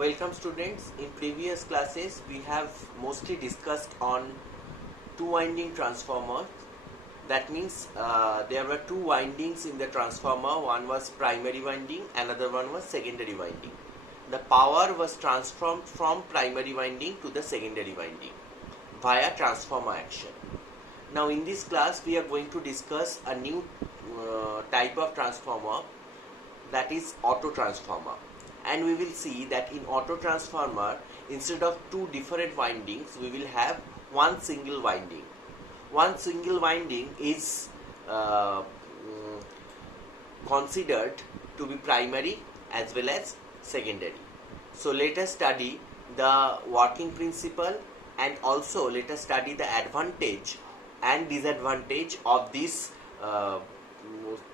Welcome students. In previous classes we have mostly discussed on two winding transformer. That means there were two windings in the transformer. One was primary winding, another one was secondary winding. The power was transformed from primary winding to the secondary winding via transformer action. Now in this class we are going to discuss a new type of transformer, that is auto transformer. And we will see that in auto transformer, instead of two different windings, we will have one single winding. One single winding is considered to be primary as well as secondary. So let us study the working principle, and also let us study the advantage and disadvantage of this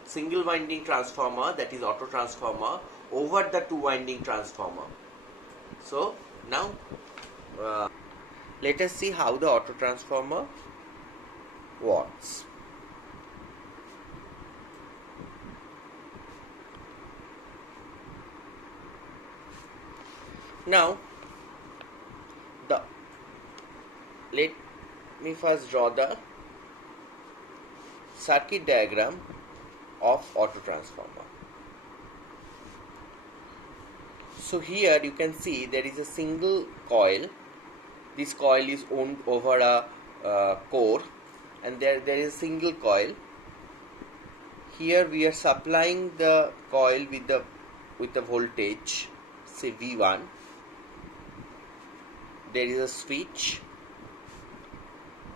single winding transformer, that is auto transformer, over the two winding transformer. So now let us see how the auto transformer works. Now let me first draw the circuit diagram of auto transformer. So here you can see there is a single coil. This coil is wound over a core, and there is a single coil. Here we are supplying the coil with the voltage, say V1. There is a switch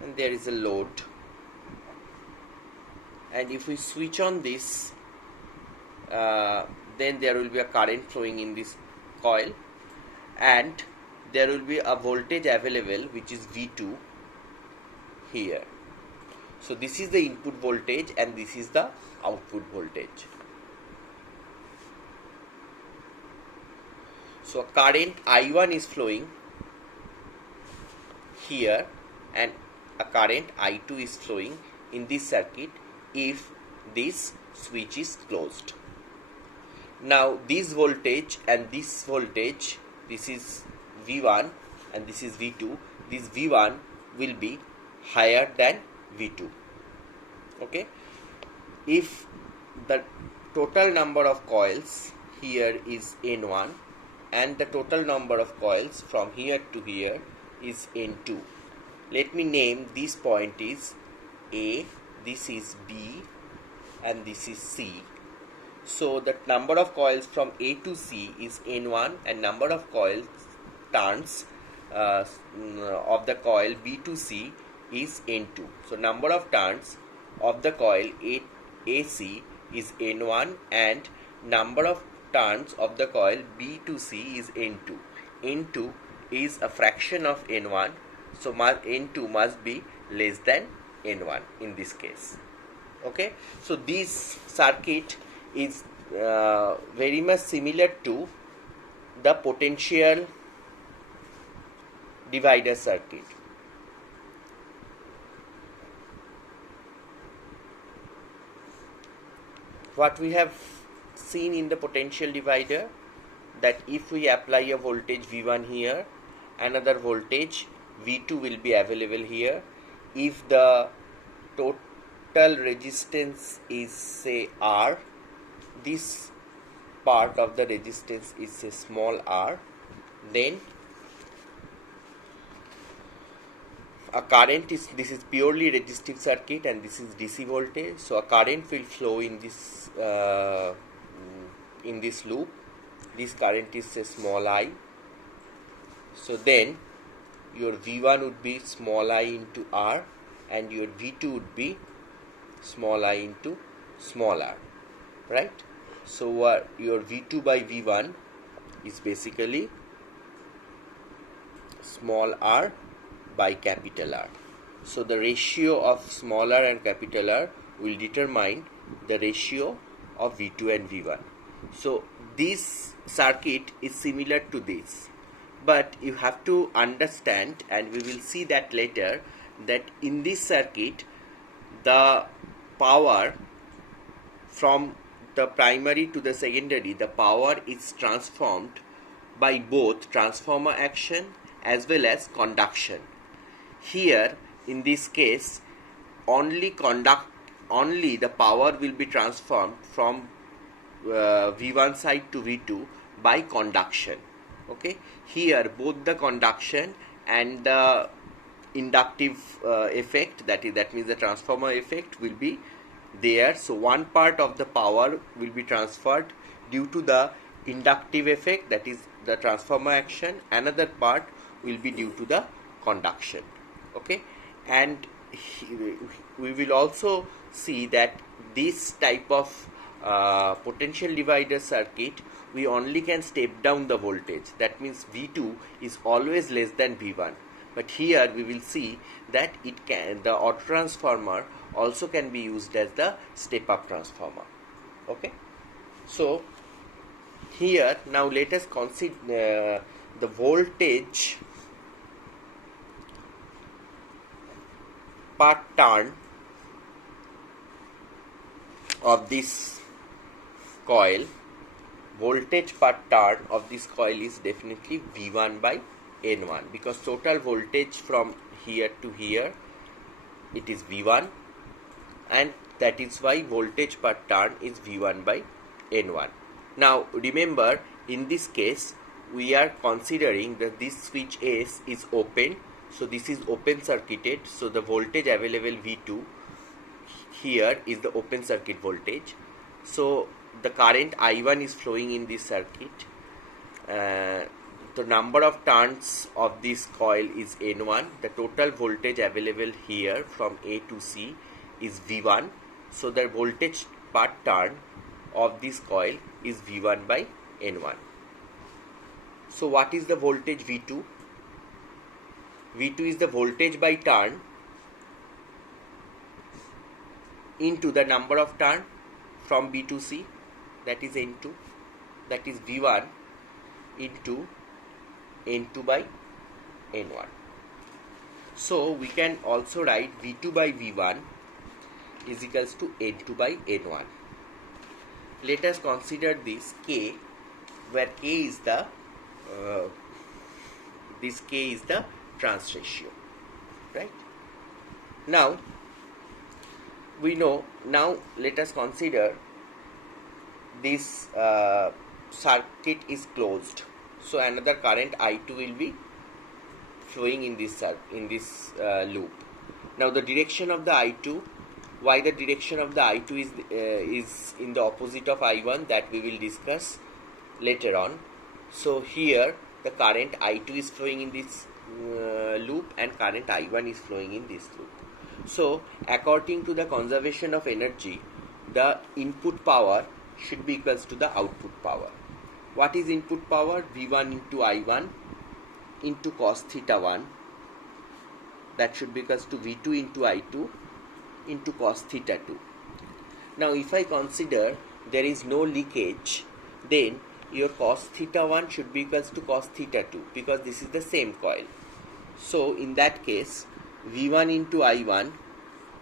and there is a load, and if we switch on this, then there will be a current flowing in this coil, and there will be a voltage available which is V2 here. So this is the input voltage and this is the output voltage. So current I1 is flowing here and a current I2 is flowing in this circuit if this switch is closed. Now this voltage and this voltage, this is V1 and this is V2, this V1 will be higher than V2. Okay, if the total number of coils here is N1 and the total number of coils from here to here is N2. Let me name this point is A, this is B and this is C. So the number of coils from A to C is N1 and number of coils turns of the coil B to C is N2. So number of turns of the coil AC is N1 and number of turns of the coil B to C is N2. N2 is a fraction of N1, so N2 must be less than N1 in this case. Okay, so this circuit is very much similar to the potential divider circuit. What we have seen in the potential divider, that if we apply a voltage V1 here, another voltage V2 will be available here. If the total resistance is say R, this part of the resistance is a small r, then a current is, this is purely resistive circuit and this is DC voltage, so a current will flow in this loop. This current is a small I, so then your V1 would be small I into R and your V2 would be small I into small r, right? So your V2 by V1 is basically small r by capital R. So the ratio of small r and capital R will determine the ratio of V2 and V1. So this circuit is similar to this, but you have to understand, and we will see that later, that in this circuit the power from the primary to the secondary, the power is transformed by both transformer action as well as conduction. Here in this case only the power will be transformed from V1 side to V2 by conduction. Okay, here both the conduction and the inductive effect, that means the transformer effect, will be there. So one part of the power will be transferred due to the inductive effect, that is the transformer action. Another part will be due to the conduction. Okay, and we will also see that this type of potential divider circuit, we only can step down the voltage. That means V2 is always less than V1. But here we will see that the autotransformer also can be used as the step-up transformer. Okay, so here now let us consider the voltage per turn of this coil. Voltage per turn of this coil is definitely V1 by N1, because total voltage from here to here, it is V1, and that is why voltage per turn is V1 by N1. Now remember, in this case we are considering that this switch S is open, so this is open circuited, so the voltage available V2 here is the open circuit voltage. So the current I1 is flowing in this circuit. The number of turns of this coil is N1. The total voltage available here from A to C is V1. So the voltage per turn of this coil is V1 by N1. So what is the voltage V2? V2 is the voltage by turn into the number of turn from B to C, that is N2, that is V1 into N2 by N1. So we can also write V2 by V1 is equals to N2 by N1. Let us consider this K, where K is the trans ratio, right? Now we know, now let us consider this circuit is closed, so another current I2 will be flowing in this loop. Now the direction of the I2, why the direction of the I2 is in the opposite of I1, that we will discuss later on. So here the current I2 is flowing in this loop and current I1 is flowing in this loop. So according to the conservation of energy, the input power should be equals to the output power. What is input power? V1 into I1 into cos theta 1, that should be equals to V2 into I2 into cos theta 2. Now if I consider there is no leakage, then your cos theta 1 should be equals to cos theta 2, because this is the same coil. So in that case V1 into I1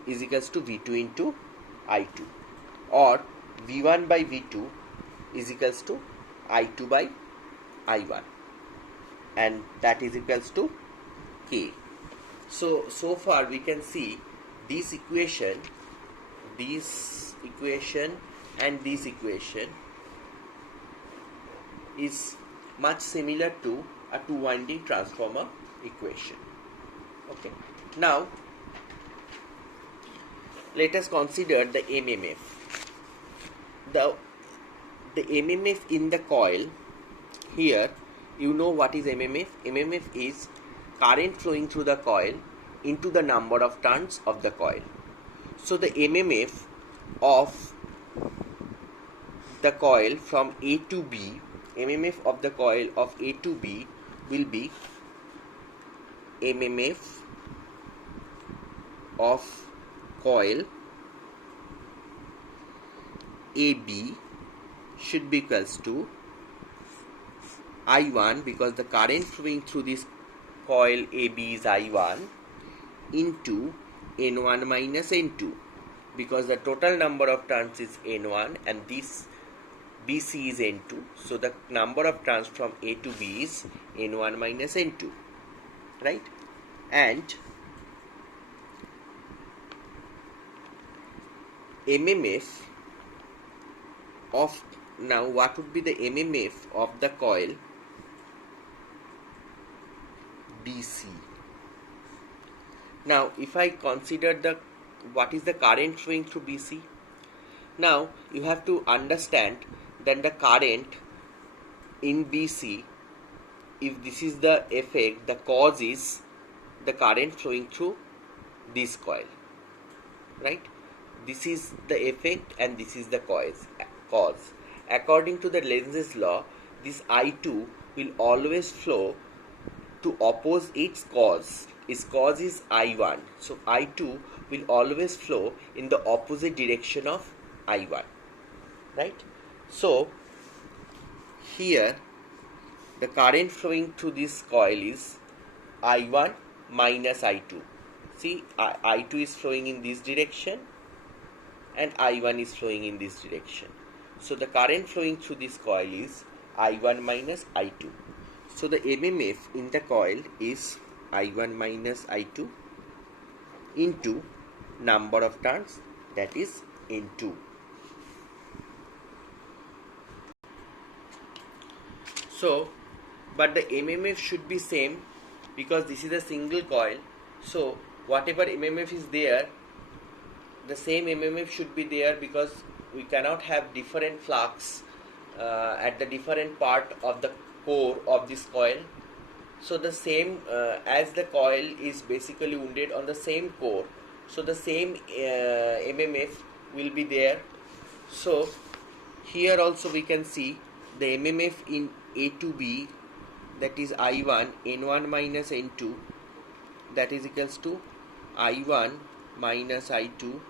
is equals to V2 into I2, or V1 by V2 is equals to I2 by I1, and that is equals to K. So far we can see this equation and this equation is much similar to a two-winding transformer equation. Okay. Now let us consider the MMF. The MMF in the coil. Here you know what is MMF. MMF is current flowing through the coil into the number of turns of the coil. So the MMF of the coil from A to B, MMF of the coil of A to B will be MMF of coil AB should be equals to I1, because the current flowing through this coil AB is I1, into N1 minus N2, because the total number of turns is N1 and this BC is N2, so the number of turns from A to B is N1 minus N2, right? And MMF of, now what would be the MMF of the coil BC? Now if I consider what is the current flowing through BC, now you have to understand that the current in BC, if this is the effect, the cause is the current flowing through this coil, right? This is the effect and this is the cause. According to the Lenz's law, this I2 will always flow to oppose its cause. Its cause is I1. So I2 will always flow in the opposite direction of I1, right? So here the current flowing through this coil is I1 minus I2. See, I2 is flowing in this direction and I1 is flowing in this direction. So the current flowing through this coil is I1 minus I2. So the MMF in the coil is I1 minus I2 into number of turns, that is N2. So, but the MMF should be same because this is a single coil. So whatever MMF is there, the same MMF should be there, because we cannot have different flux at the different part of the core of this coil. So the same, as the coil is basically wounded on the same core, so the same MMF will be there. So here also we can see the MMF in A to B, that is I1 N1 minus N2, that is equals to I1 minus I2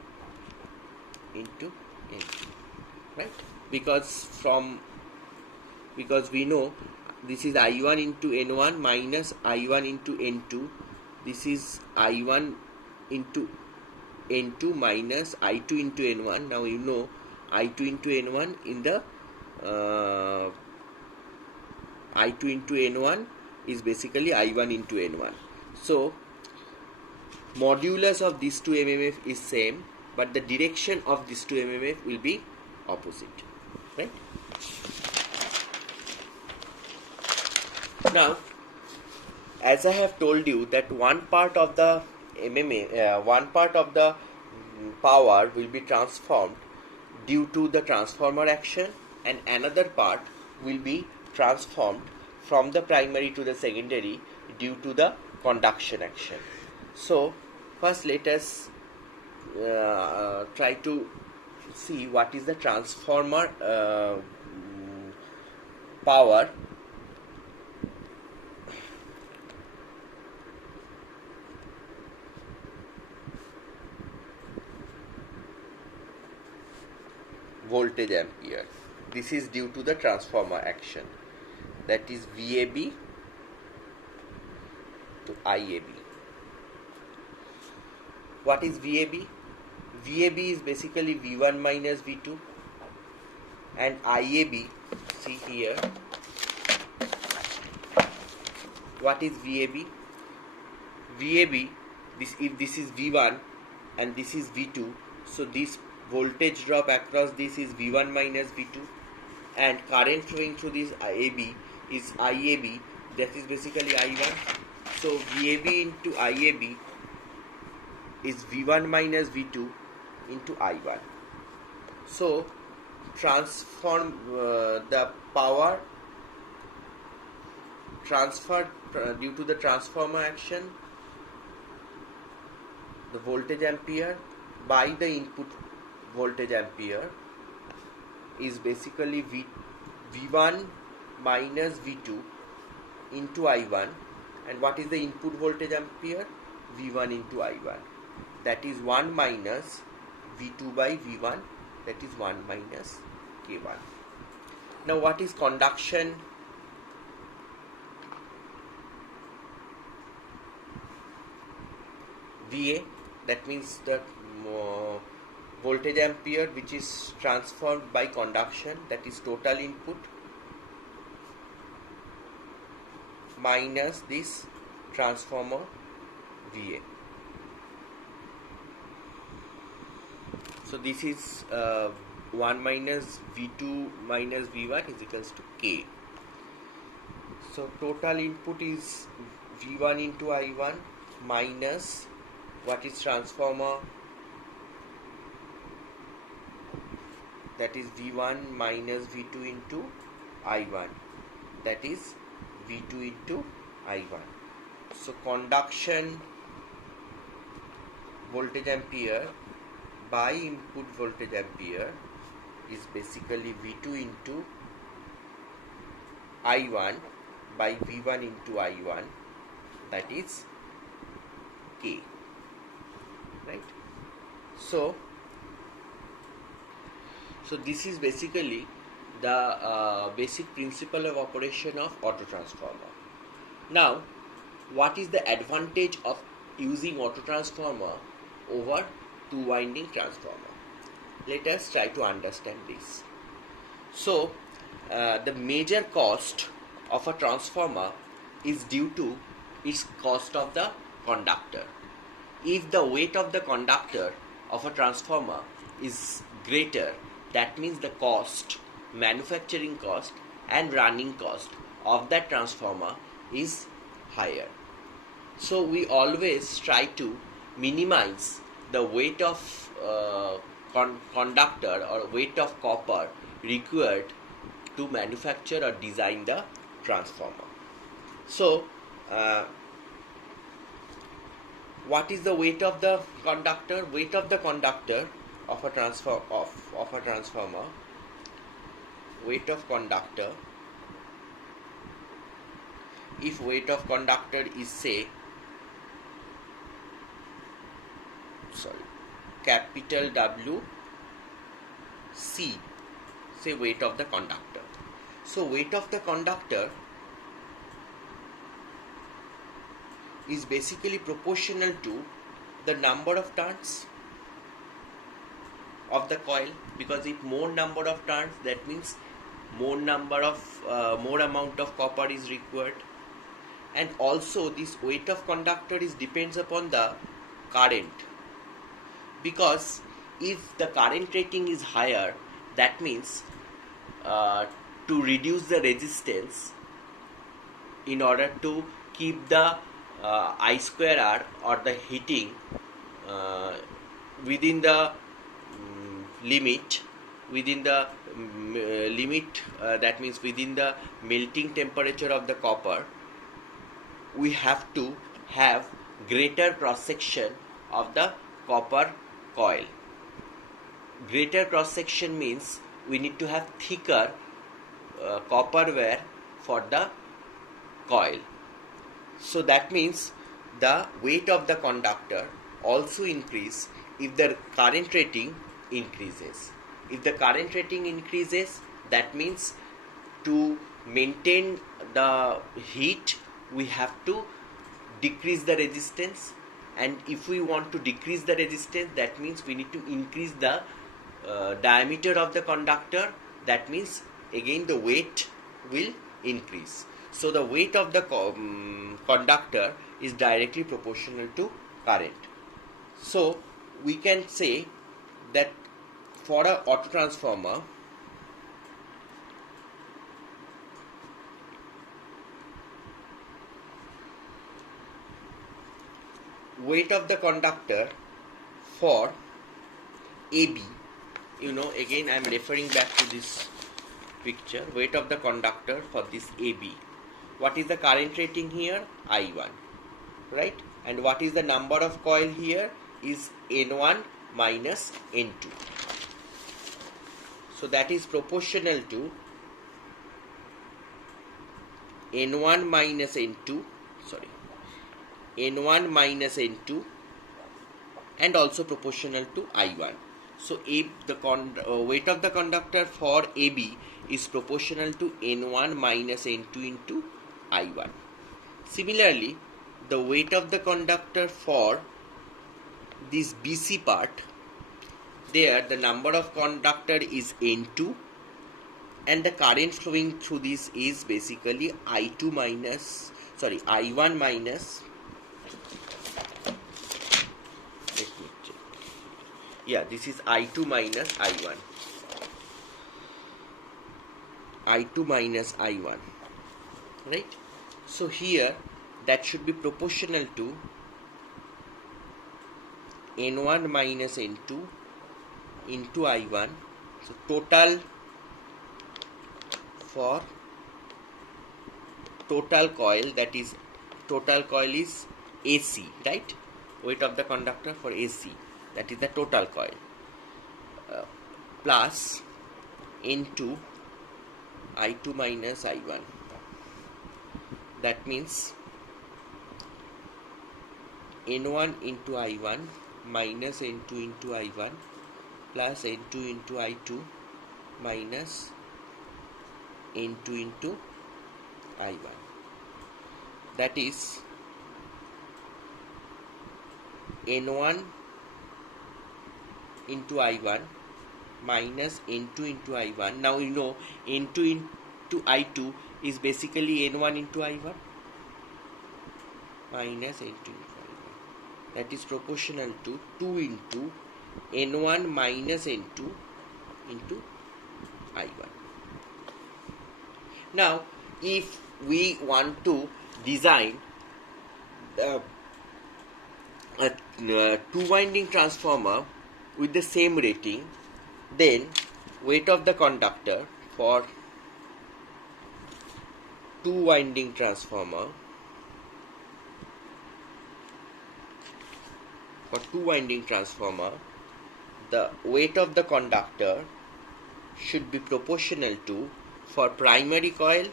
into N2, right? Because we know this is I1 into N1 minus I1 into N2. This is I1 into N2 minus I2 into N1. Now you know I2 into N1 in the I2 into N1 is basically I1 into N1. So modulus of these two MMF is same, but the direction of these two MMF will be opposite, right? Now, as I have told you that one part of the MMF, one part of the power will be transformed due to the transformer action, and another part will be transformed from the primary to the secondary due to the conduction action. So first let us try to see what is the transformer power. Voltage ampere. This is due to the transformer action, that is VAB to IAB. What is VAB? VAB is basically V1 minus V2, and IAB, see here, what is VAB? VAB, if this is V1 and this is V2, so this voltage drop across this is V1 minus V2, and current flowing through this AB is IAB, that is basically I1. So VAB into IAB is V1 minus V2 into I1. So transform the power transferred due to the transformer action, the voltage ampere by the input voltage ampere is basically V1 minus V2 into I1. And what is the input voltage ampere? V1 into I1, that is 1 minus V2 by V1, that is 1 minus K1. Now what is conduction? VA, that means the voltage ampere which is transformed by conduction, that is total input, minus this transformer VA. So this is 1 minus V2 minus V1 is equals to K. So total input is V1 into I1 minus what is transformer, that is V1 minus V2 into I1, that is V2 into I1. So conduction voltage ampere by input voltage ampere is basically V2 into I1 by V1 into I1, that is K, right? So this is basically the basic principle of operation of auto transformer. Now, what is the advantage of using auto transformer over two winding transformer? Let us try to understand this. So, the major cost of a transformer is due to its cost of the conductor. If the weight of the conductor of a transformer is greater, that means the cost, manufacturing cost and running cost of that transformer is higher. So we always try to minimize the weight of conductor or weight of copper required to manufacture or design the transformer. So what is the weight of the conductor? Weight of the conductor of a transformer, weight of conductor, if weight of conductor is say capital W C, say weight of the conductor. So weight of the conductor is basically proportional to the number of turns of the coil, because if more number of turns, that means more amount of copper is required. And also this weight of conductor is depends upon the current, because if the current rating is higher, that means to reduce the resistance in order to keep the I square R or the heating within the limit, that means within the melting temperature of the copper, we have to have greater cross section of the copper coil. Greater cross section means we need to have thicker copper wire for the coil. So that means the weight of the conductor also increase if the current rating increases. If the current rating increases, that means to maintain the heat we have to decrease the resistance, and if we want to decrease the resistance, that means we need to increase the diameter of the conductor. That means again the weight will increase. So the weight of the conductor is directly proportional to current. So we can say that for an auto transformer, weight of the conductor for AB, again I am referring back to this picture, weight of the conductor for this AB. What is the current rating here? I1, right? And what is the number of coil here? Is N1 minus N2. So that is proportional to N1 minus N2, N1 minus N2, and also proportional to I1. So the weight of the conductor for AB is proportional to N1 minus N2 into I1. Similarly, the weight of the conductor for this BC part there the number of conductor is N2 and the current flowing through this is basically I2 minus, sorry, I1 minus, let me check. Yeah, this is I2 minus I1. I2 minus I1, right? So here that should be proportional to N1 minus N2 into I1. So total for total coil, that is total coil is AC, right? Weight of the conductor for AC, that is the total coil, plus into I2 minus I1. That means N1 into I1 minus N2 into I1 plus N2 into I2 minus N2 into I1. That is N1 into I1 minus N2 into I1. Now you know N2 into I2 is basically N1 into I1 minus N2 into I1. That is proportional to 2 into N1 minus N2 into I1. Now if we want to design a two-winding transformer with the same rating, then weight of the conductor for two-winding transformer, the weight of the conductor should be proportional to, for primary coil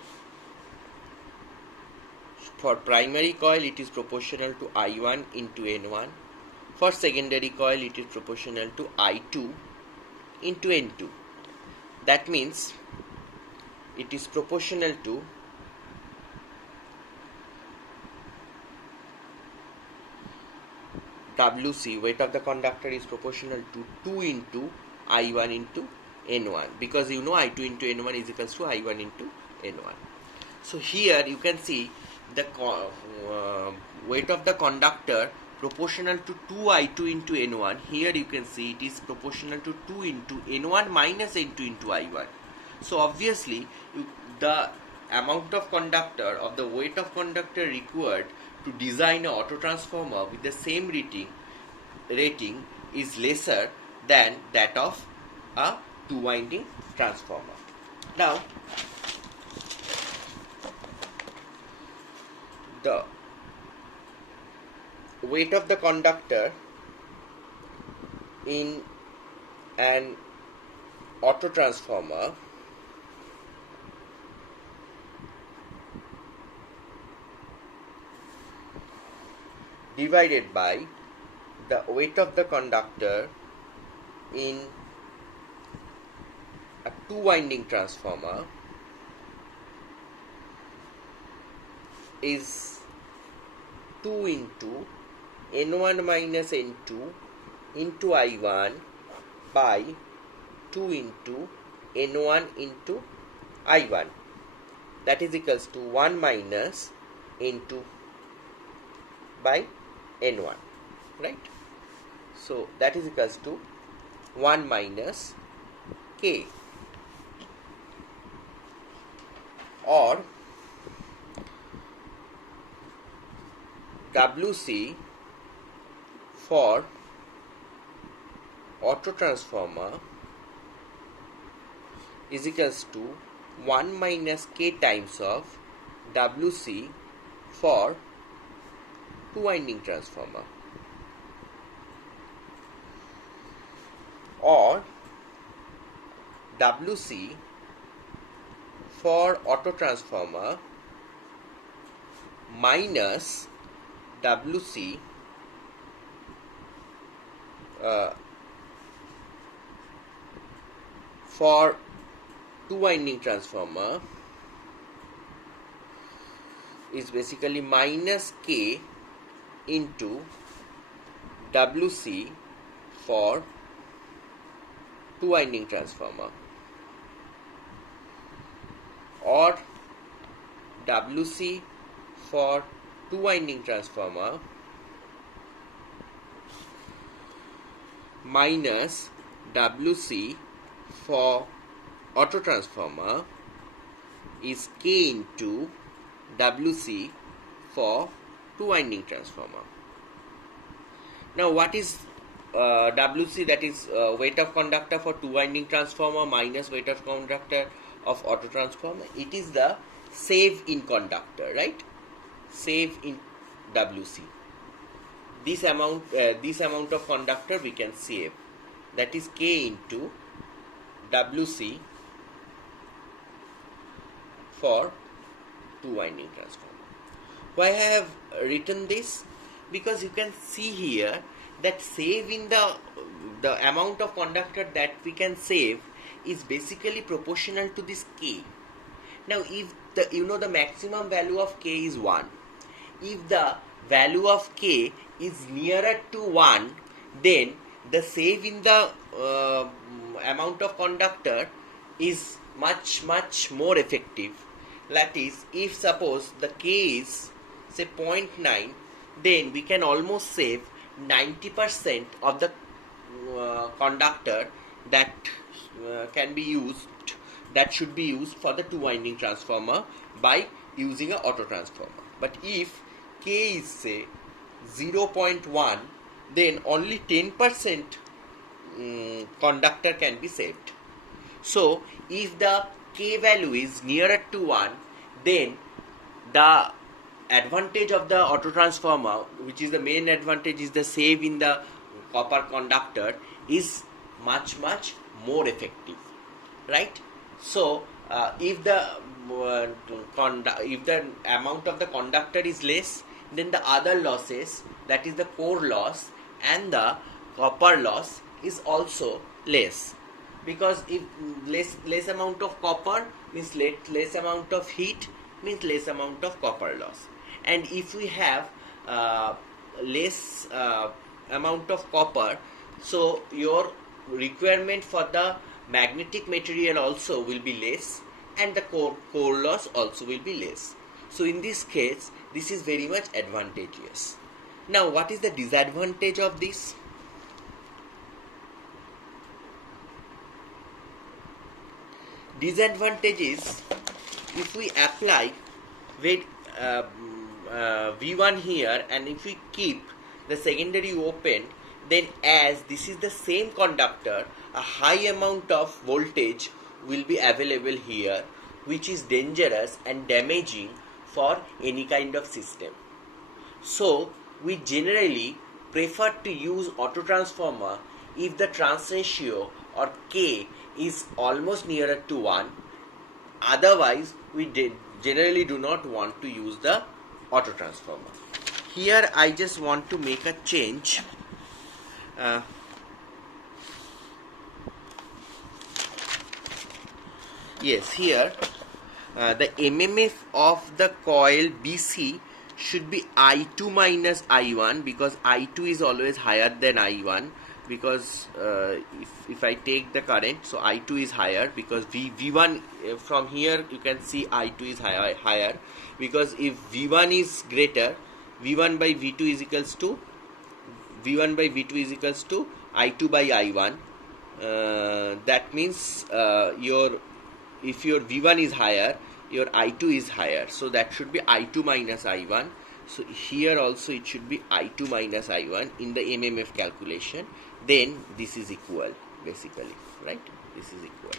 it is proportional to I1 into N1. For secondary coil it is proportional to I2 into N2. That means it is proportional to WC, weight of the conductor, is proportional to 2 into I1 into N1, because you know I2 into N1 is equals to I1 into N1. So here you can see the weight of the conductor proportional to 2I2 into N1. Here you can see it is proportional to 2 into N1 minus N2 into I1. So obviously the amount of conductor, of the weight of conductor required to design an auto transformer with the same rating is lesser than that of a two-winding transformer. Now the weight of the conductor in an auto transformer divided by the weight of the conductor in a two-winding transformer is 2 into N1 minus N2 into I1 by 2 into N1 into I1. That is equals to 1 minus N2 by N1, right? So that is equals to 1 minus K, or WC for auto transformer is equals to 1 minus K times of WC for two-winding transformer, or WC for auto transformer minus WC for two-winding transformer is basically minus K into WC for two winding transformer, or WC for two winding transformer minus WC for auto transformer is K into WC for two winding transformer. Now what is WC, that is weight of conductor for two winding transformer minus weight of conductor of auto transformer? It is the save in conductor, right? Save in WC. This amount of conductor we can save, that is K into WC for two winding transformer. Why I have written this? Because you can see here that save in the amount of conductor that we can save is basically proportional to this K. Now if the maximum value of K is 1, if the value of K is nearer to 1, then the save in the amount of conductor is much more effective. That is, if suppose the K is say 0.9, then we can almost save 90% of the conductor that can be used, that should be used for the two winding transformer by using an auto transformer. But if K is say 0.1, then only 10% conductor can be saved. So if the K value is nearer to 1, then the advantage of the auto transformer, which is the main advantage, is the save in the copper conductor, is much more effective, right? So if the amount of the conductor is less, then the other losses, that is the core loss and the copper loss, is also less. Because if less amount of copper means less amount of heat, means less amount of copper loss. And if we have less amount of copper, so your requirement for the magnetic material also will be less, and the core loss also will be less. So in this case, this is very much advantageous. Now what is the disadvantage of this? Disadvantage is, if we apply V1 here and if we keep the secondary open, then as this is the same conductor, a high amount of voltage will be available here, which is dangerous and damaging for any kind of system. So we generally prefer to use auto transformer if the trans ratio or K is almost nearer to 1. Otherwise we generally do not want to use the auto transformer. Here I just want to make a change. Yes, here the MMF of the coil BC should be I2 minus I1, because I2 is always higher than I1, because if I take the current, so I2 is higher, because V1 from here you can see I2 is higher, because if V1 is greater, V1 by V2 is equals to I2 by I1. That means if your V1 is higher, your I2 is higher, so that should be I2 minus I1. So here also it should be I2 minus I1 in the MMF calculation. Then this is equal, basically, right? This is equal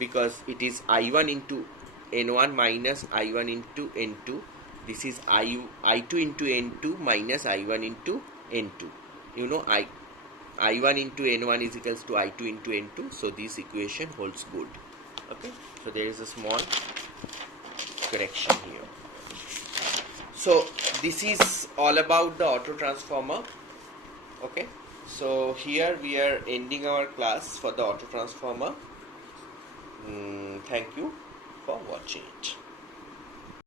because it is I1 into N1 minus I1 into N2. This is I2 into N2 minus I1 into N2. You know, I1 into N1 is equals to I2 into N2. So this equation holds good. Okay, so there is a small correction here. So this is all about the auto transformer. Okay, so here we are ending our class for the auto transformer. Thank you for watching it.